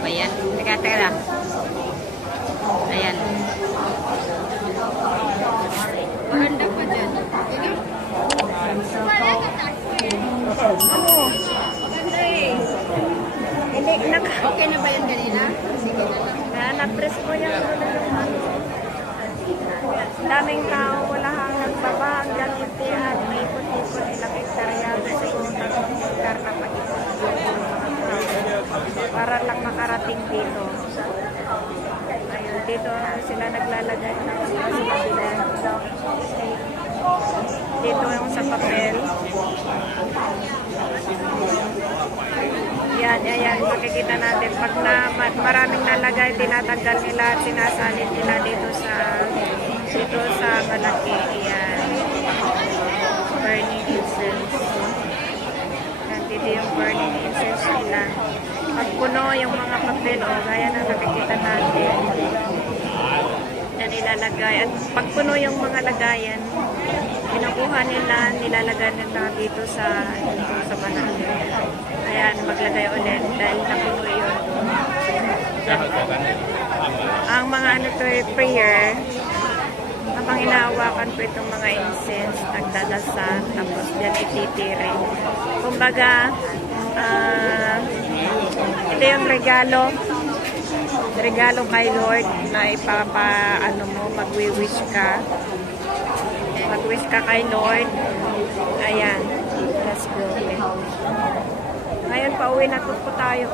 Ayan. Teka lang. Ayan. Maganda pa dyan. Ano? Maganda eh. Hindi, Okay na ba yan kanina? Sige na lang. na-press ko yan. Daming tao, wala kang nagbaba hanggang itihan. May ikot-ikot ilang ektaryado sa inyong lugar na pag-ikot. Para lang makarating dito. Ayun, dito sila naglalagay ng dito yung sa papel. Yan, ayan, makikita natin. Pag maraming nalagay, tinatanggal nila at sinasalin nila dito sa malaki. Ayan. Burning incense. Yan, dito yung burning incense nila. Pag puno yung mga papel, gaya na nakikita natin. Yan ilalagay. At pag puno yung mga lagayan, kinukuha nila, nilalagay nila dito sa malaki. Ayan, maglagay ulit dahil napuno yun. Ang mga ano to, prayer, habang inahawakan ko itong mga incense, nagdadasal, tapos yan ititiri. Kumbaga, ito yung regalo kay Lord na magwi-wish ka. Mag-wish ka kay Lord. Ayan, let's go. Okay. Ngayon, pauwi na po tayo.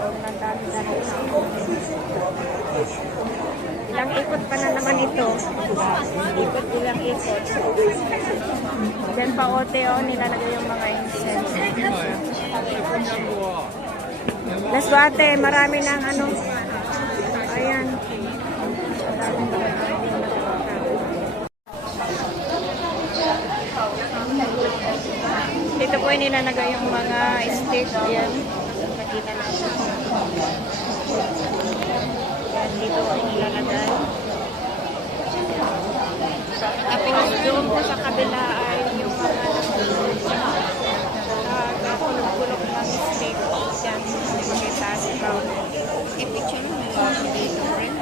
Ilang ikot pa na naman ito. Ilang ikot. Then pa OTO, nilalagay yung mga incense. Let's go ate, marami ng ano. Ayan. Dito po nilalagay yung mga stick. Ayan. Nakita natin. Ayan, dito po nilalagay. Tapos doon po sa kabila ay yung mga kulog-kulog ng stick. Ayan. Makita sa brown. I-picture mo na dito, friend.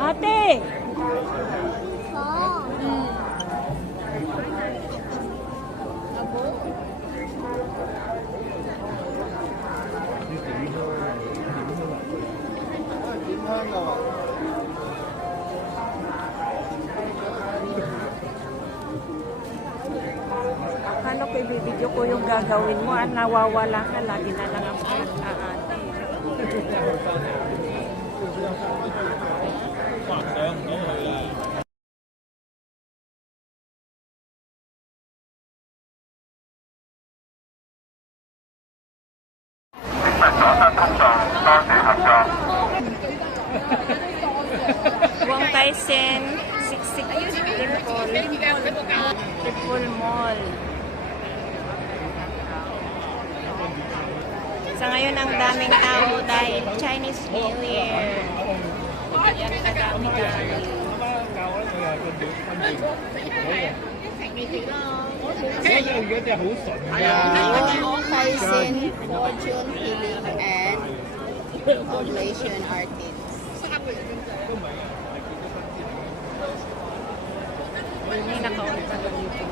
Ate! Akala ko ibibidyo ko yung gagawin mo. Ang nawawala ka, lagi na lang ang pag-aate. Wong Tai Sin, Siksik Temple Mall. Sa ngayon ang daming tao dahil Chinese New Year. Yan kadami-dami. Wong Tai Sin, fortune healing and oblation artist. May nakaon pa lang dito.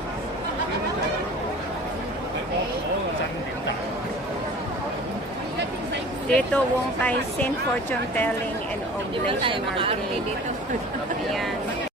Dito, Wong Tai Sin, fortune telling and oblation artist. Ayan.